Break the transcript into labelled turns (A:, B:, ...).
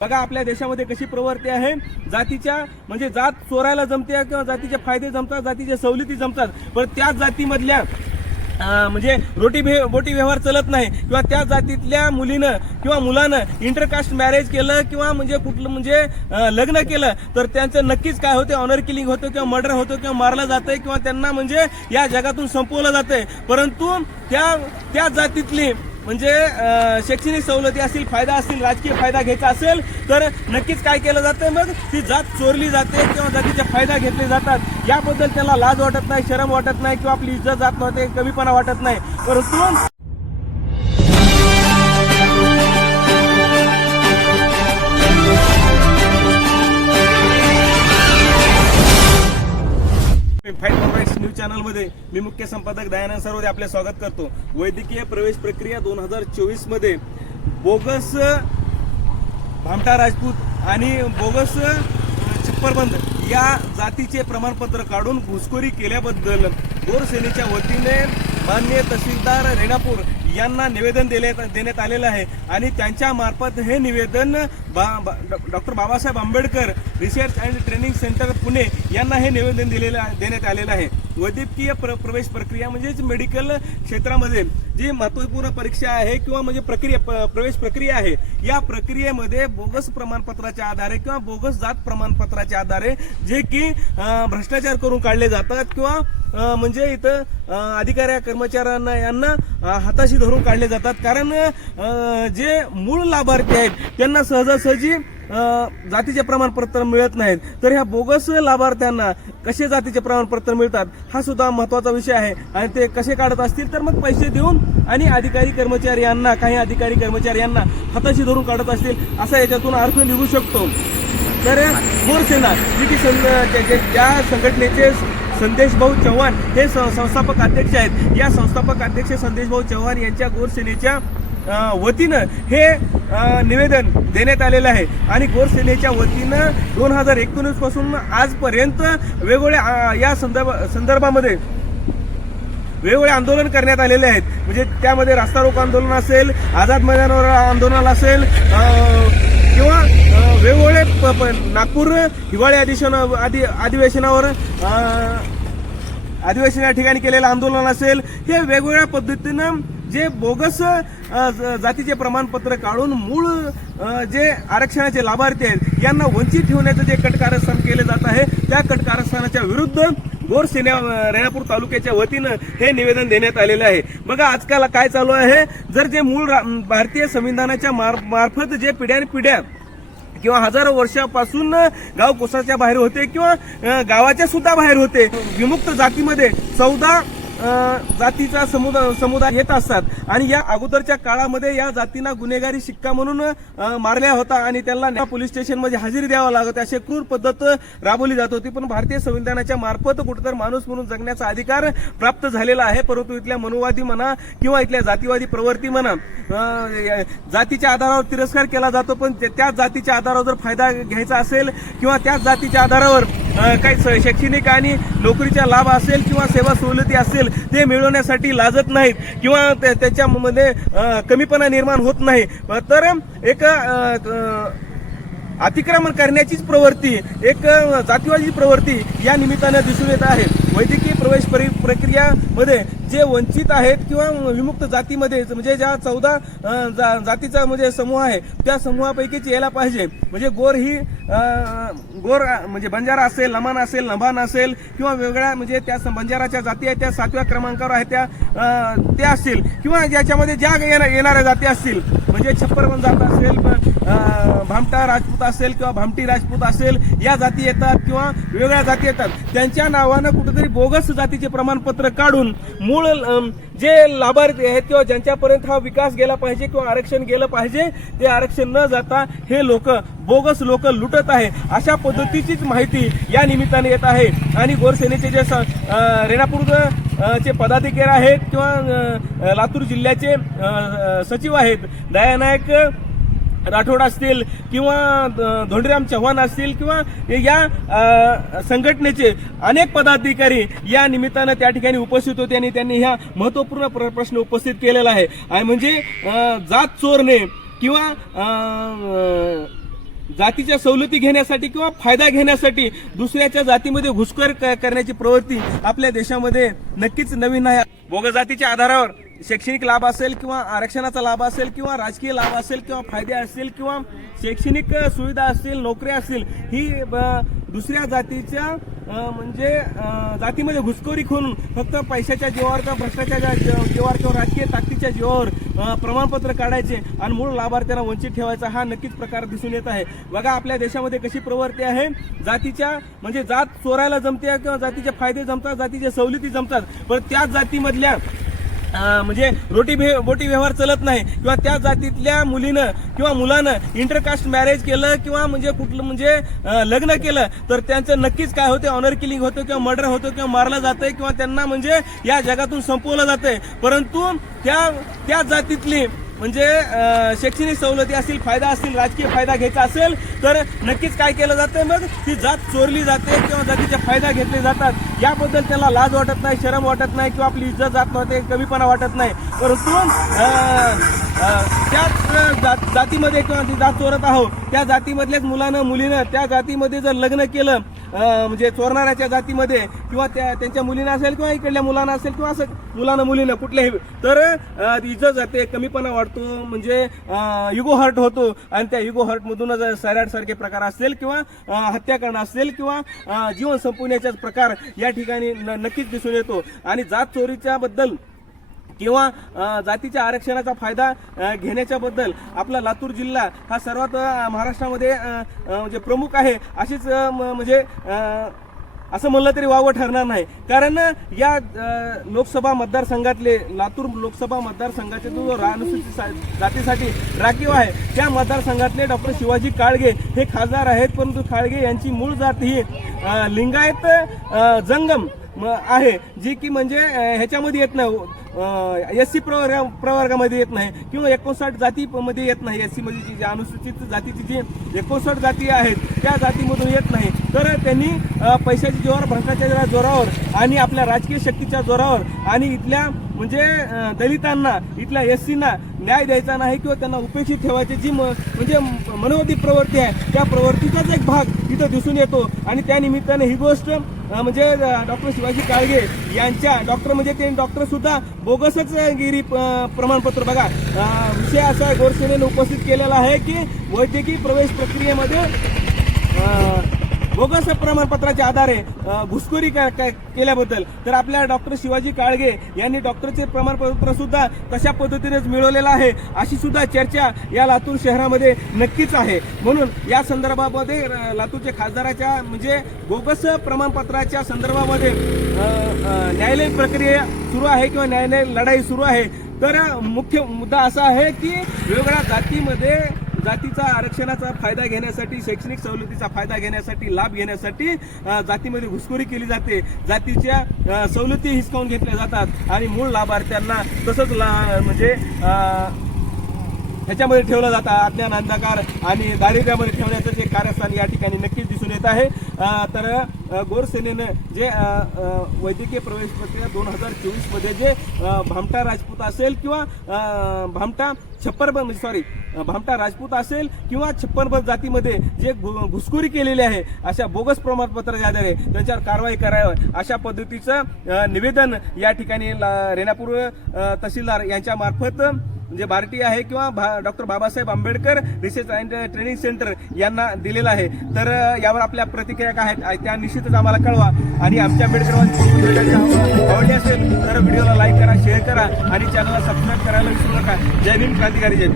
A: बघा आपल्या देशामध्ये कशी प्रवृत्ती आहे. जातीच्या म्हणजे जात चोरायला जमते किंवा जातीचे फायदे जमतात जातीच्या सवलती जमतात पण त्याच जातीमधल्या म्हणजे रोटी भे बोटी व्यवहार चलत नाही किंवा त्या जातीतल्या मुलीनं किंवा मुलानं इंटरकास्ट मॅरेज केलं किंवा म्हणजे कुठलं म्हणजे लग्न केलं तर त्यांचं नक्कीच काय होतं ऑनर किलिंग होतं किंवा मर्डर होतं किंवा मारलं जातंय किंवा त्यांना म्हणजे या जगातून संपवलं जातंय. परंतु त्या त्या जातीतली म्हणजे शैक्षणिक सवलती असतील फायदा असतील राजकीय फायदा घ्यायचा असेल तर नक्कीच काय केलं जातं मग ती जात चोरली जाते किंवा जातीचे फायदा घेतले जातात. याबद्दल त्याला लाज वाटत नाही शरम वाटत नाही किंवा आपली इज्जत जात नव्हते कमीपणा वाटत नाही. परंतु फाईट न्यूज चॅनलमध्ये मी मुख्य संपादक दयानंद सरोदे आपले स्वागत करतो. वैद्यकीय प्रवेश प्रक्रिया दोन हजार चोवीसमध्ये बोगस भामटा राजपूत आणि बोगस छप्परबंद या जातीचे प्रमाणपत्र काढून घुसखोरी केल्याबद्दल गोरसेनेच्या वतीने माननीय तहसीलदार रेणापूर यांना निवेदन दिले देण्यात आलेलं आहे. आणि त्यांच्या मार्फत हे निवेदन बा बा- doctor Babasaheb Ambedkar research and training centre Pune यांना हे निवेदन दिलेलं देण्यात आलेलं आहे. वैद्यकीय प्र प्रवेश प्रक्रिया म्हणजेच मेडिकल क्षेत्रामध्ये जी महत्त्वपूर्ण परीक्षा आहे किंवा म्हणजे प्रक्रिया प्रवेश प्रक्रिया आहे या प्रक्रियेमध्ये बोगस प्रमाणपत्राच्या आधारे किंवा बोगस जात प्रमाणपत्राच्या आधारे जे की भ्रष्टाचार करून काढले जातात किंवा म्हणजे इथं अधिकाऱ्या कर्मचाऱ्यांना यांना हाताशी धरून काढले जातात. कारण जे मूळ लाभार्थी आहेत त्यांना सहजासहजी जातीचे प्रमाणपत्र मिळत नाहीत. तर ह्या बोगस लाभार्थ्यांना कसे जातीचे प्रमाणपत्र मिळतात हा सुद्धा महत्त्वाचा विषय आहे. आणि ते कसे काढत असतील तर मग पैसे देऊन आणि अधिकारी कर्मचारी यांना काही अधिकारी कर्मचारी यांना हाताशी धरून काढत असतील असा याच्यातून अर्थ निघू शकतो. तर मोरसेना ही ती ज्या संघटनेचे संदेश भाऊ चव्हाण हे संस्थापक अध्यक्ष आहेत. या संस्थापक अध्यक्ष संदेश भाऊ चव्हाण यांच्या गोरसेनेच्या वतीनं हे निवेदन देण्यात आलेलं आहे. आणि गोरसेनेच्या वतीनं दोन हजार एकोणीसपासून आजपर्यंत वेगवेगळ्या या संदर्भ संदर्भामध्ये वेगवेगळे आंदोलन करण्यात आलेले आहेत. म्हणजे त्यामध्ये रास्ता रोको आंदोलन असेल आझाद मैदानावर आंदोलन असेल किंवा वेगवेगळे प- प- नागपूर हिवाळी अधिवेशन आदि अधिवेशनावर अधिवेशन या ठिकाणी केलेलं आंदोलन असेल हे वेगवेगळ्या पद्धतीनं जे बोगस ज- जातीचे प्रमाणपत्र काढून मूळ जे आरक्षणाचे लाभार्थी आहेत यांना वंचित ठेवण्याचं जे कटकारस्थान केलं जात आहे त्या कटकारस्थानाच्या विरुद्ध भोर सिने रेणापूर तालुक्याच्या वतीनं हे निवेदन देण्यात आलेलं आहे. बघा आजकाल काय चालू आहे? जर जे मूळ रा- भारतीय संविधानाच्या मार- मार्फत जे पिढ्यान पिढ्या किंवा हजारो वर्षापासून गाव कोसाच्या बाहेर होते किंवा गावाच्या सुद्धा बाहेर होते विमुक्त जातीमध्ये चौदा जातीचा समुदाय समुदाय येत असतात. आणि या अगोदरच्या काळामध्ये या जातींना गुन्हेगारी शिक्का म्हणून मारल्या होता आणि त्यांना पोलीस स्टेशनमध्ये हजेरी द्यावं लागत अशी क्रूर पद्धत राबवली जात होती. पण भारतीय संविधानाच्या मार्फत कुठेतरी माणूस म्हणून जगण्याचा अधिकार प्राप्त झालेला आहे. परंतु इथल्या मनुवादी म्हणा किंवा इथल्या जातीवादी प्रवृत्ती म्हणा जातीच्या आधारावर तिरस्कार केला जातो. पण ते- त्याच जातीच्या आधारावर जर फायदा घ्यायचा असेल किंवा त्याच जातीच्या आधारावर काही स- शैक्षणिक आणि नोकरीचा लाभ असेल किंवा सेवा सवलती असेल ते मिळवण्यासाठी लाजत नाहीत किंवा त्याच्यामध्ये कमीपणा निर्माण होत नाही. तर एक अतिक्रमण करण्याचीच प्रवृत्ती एक जातीवादी प्रवृत्ती या निमित्ताने दिसून येत आहे. वैद्यकीय प्रवेश परि- प्रक्रियामध्ये जे वंचित आहेत किंवा विमुक्त जातीमध्ये म्हणजे ज्या चौदा जा- जातीचा म्हणजे समूह आहे त्या समूहापैकीच यायला पाहिजे. म्हणजे गोर ही गोर म्हणजे बंजारा असेल लमान असेल लंबान असेल किंवा वेगळ्या म्हणजे त्या बंजाराच्या जाती आहेत त्या सातव्या क्रमांकावर आहेत त्या त्या असतील. किंवा ज्याच्यामध्ये ज्या येणाऱ्या जाती असतील. म्हणजे छप्परबंद जात असेल भामटा राजपूत असेल किंवा भामटी राजपूत असेल या जाती येतात किंवा वेगळ्या जाती येतात. त्यांच्या नावानं कुठेतरी बोगस जातीचे प्रमाणपत्र काढून मूळ मूळ जे लाभार्थी आहेत किंवा ज्यांच्यापर्यंत हा विकास गेला पाहिजे किंवा आरक्षण गेलं पाहिजे ते आरक्षण न जाता हे लोक बोगस लोक लुटत आहे. अशा पद्धतीचीच माहिती या निमित्ताने येत आहे. आणि गोरसेनेचे जे स- रेणापूर चे पदाधिकारी आहेत किंवा लातूर जिल्ह्याचे सचिव आहेत. दयानायक राठोड असतील किंवा धोंडीराम चव्हाण असतील किंवा या संघटनेचे अनेक पदाधिकारी या निमित्तानं त्या ठिकाणी उपस्थित होते आणि त्यांनी ह्या महत्त्वपूर्ण प्र- प्रश्न उपस्थित केलेला आहे. आणि म्हणजे जात चोरणे किंवा जातीच्या सवलती घेण्यासाठी किंवा फायदा घेण्यासाठी दुसऱ्याच्या जातीमध्ये घुसखोर क- करण्याची प्रवृत्ती आपल्या देशामध्ये नक्कीच नवीन आहे. बोगस जातीच्या आधारावर शैक्षणिक लाभ असेल किंवा आरक्षणाचा लाभ असेल किंवा राजकीय लाभ असेल किंवा फायदे असतील किंवा शैक्षणिक सुविधा असतील नोकऱ्या असतील ही दुसऱ्या जातीच्या म्हणजे जातीमध्ये घुसखोरी करून फक्त पैशाच्या जीवावर किंवा भ्रष्टाचाराच्या जीवावर किंवा राजकीय ताकदीच्या जीवावर प्रमाणपत्र काढायचे आणि मूळ लाभार्थ्यांना वंचित ठेवायचा हा नक्कीच प्रकार दिसून येत आहे. बघा आपल्या देशामध्ये कशी प्रवृत्ती आहे. जातीच्या म्हणजे जात चोरायला जमते किंवा जातीचे फायदे जमतात जातीच्या सवलती जमतात. पण त्याच जातीमधल्या म्हणजे रोटी भे बोटी व्यवहार चलत नाही. किंवा त्या जातीतल्या मुलीनं किंवा मुलानं इंटरकास्ट मॅरेज केलं किंवा म्हणजे कुठलं म्हणजे लग्न केलं तर त्यांचं नक्कीच काय होतं ऑनर किलिंग होतं किंवा मर्डर होतं किंवा मारलं जातं किंवा त्यांना म्हणजे या जगातून संपवलं जातंय. परंतु त्या त्या जातीतली म्हणजे शैक्षणिक सवलती असतील फायदा असतील राजकीय फायदा घ्यायचा असेल तर नक्कीच काय केलं जातं मग? ती जात चोरली जाते किंवा जातीचे फायदा घेतले जातात. याबद्दल त्याला लाज वाटत नाही शरम वाटत नाही किंवा आपली इज्जत जात नव्हते कमीपणा वाटत नाही. परंतु त्याच जात- जातीमध्ये किंवा ती जात चोरत आहोत त्या जातीमधल्याच मुलानं मुलीनं त्या जातीमध्ये जर लग्न केलं म्हणजे चोरणाऱ्याच्या जातीमध्ये किंवा त्या त्यांच्या मुलीनं असेल किंवा इकडल्या मुलांना असेल किंवा असं मुलांना मुलीनं कुठल्याही तर इज्जत जाते कमीपणा वाढतो म्हणजे युगो हर्ट होतो आणि त्या युगो हर्टमधूनच प्रकार असतील किंवा हत्या करणं असेल किंवा जीवन संपवण्याचा प्रकार या ठिकाणी न- नक्कीच दिसून येतो. आणि जात चोरीच्या बद्दल किंवा जातीच्या आरक्षणाचा फायदा घेण्याच्याबद्दल आपला लातूर जिल्हा हा सर्वात महाराष्ट्रामध्ये म्हणजे प्रमुख आहे अशीच म- म्हणजे असं म्हणलं तरी वावं ठरणार नाही. कारण या लोकसभा मतदारसंघातले लातूर लोकसभा मतदारसंघाचे जो अनुसूचित सा- जातीसाठी राखीव आहे त्या मतदारसंघातले डॉक्टर शिवाजी काळगे हे खासदार आहेत परंतु काळगे यांची मूळ जात ही लिंगायत जंगम आहे जी की म्हणजे ह्याच्यामध्ये येत नाही. एस सी प्रवर्गा प्रवर्गामध्ये येत नाही किंवा एकोणसाठ जातीमध्ये येत नाही. एस सीमध्ये म्हणजे जी- अनुसूचित जातीची जी एकोणसाठ जाती आहेत त्या जातीमधून येत नाही. तर त्यांनी पैशाच्या जोरावर भ्रष्टाचाराच्या जोरावर आणि आपल्या राजकीय शक्तीच्या जोरावर आणि इथल्या म्हणजे दलितांना इथल्या एस सीना न्याय द्यायचा नाही किंवा त्यांना उपेक्षित ठेवायची जी म- म्हणजे मनोवती मनोवधी प्रवृत्ती आहे त्या प्रवृत्तीचाच एक भाग इथं दिसून येतो. आणि त्या निमित्ताने ही गोष्ट म्हणजे डॉक्टर शिवाजी काळगे यांच्या डॉक्टर म्हणजे ते डॉक्टर सुद्धा बोगसच गिरी प्रमाणपत्र. बघा विषय असा आहे, उपस्थित केलेला आहे की वैद्यकीय प्रवेश प्रक्रियेमध्ये बोगस प्रमाणपत्राच्या आधारे घुसखोरी केल्याबद्दल तर आपल्या डॉक्टर शिवाजी काळगे यांनी डॉक्टरचे प्रमाणपत्र सुद्धा कशा पद्धतीनेच मिळवलेलं आहे अशी सुद्धा चर्चा या लातूर शहरामध्ये नक्कीच आहे. म्हणून या संदर्भामध्ये लातूरच्या खासदाराच्या म्हणजे बोगस प्रमाणपत्राच्या संदर्भामध्ये न्यायालयीन प्रक्रिया सुरू आहे किंवा न्यायालय लढाई सुरू आहे तर मुख्य मुद्दा असा आहे की वेगवेगळ्या जातीमध्ये जातीचा आरक्षणाचा फायदा घेण्यासाठी शैक्षणिक सवलतीचा फायदा घेण्यासाठी लाभ घेण्यासाठी जातीमध्ये घुसखोरी केली जाते. जातीच्या सवलती हिसकावून घेतल्या जातात आणि मूळ लाभार्थ्यांना तसंच ला- म्हणजे ह्याच्यामध्ये ठेवलं जातं. अज्ञान अंधकार आणि दारिद्र्यामध्ये ठेवण्याचं जे कार्यस्थान या ठिकाणी नक्कीच दिसून येत आहे. तर गोरसेनेनं जे वैद्यकीय प्रवेश प्रक्रिया दोन हजार चोवीसमध्ये जे भामटा राजपूत असेल किंवा भामटा छप्पर सॉरी भामटा राजपूत असेल किंवा छप्पनबद्ध जातीमध्ये जे घु- घुसखोरी केलेली आहे अशा बोगस प्रमाणपत्राच्या आधारे त्यांच्यावर कारवाई करावं अशा पद्धतीचं निवेदन या ठिकाणी रेणापूर तहसीलदार यांच्या मार्फत म्हणजे भारतीय आहे किंवा भा doctor Babasaheb Ambedkar research and training centre यांना दिलेलं आहे. तर यावर आपल्या प्रतिक्रिया काय आहेत त्या निश्चितच आम्हाला कळवा. आणि आमच्या आंबेडकरांची आवडली असेल तर व्हिडिओला लाईक करा शेअर करा आणि चॅनलला सबस्क्राईब करायला विसरू नका. जय भीम क्रांतिकारी जय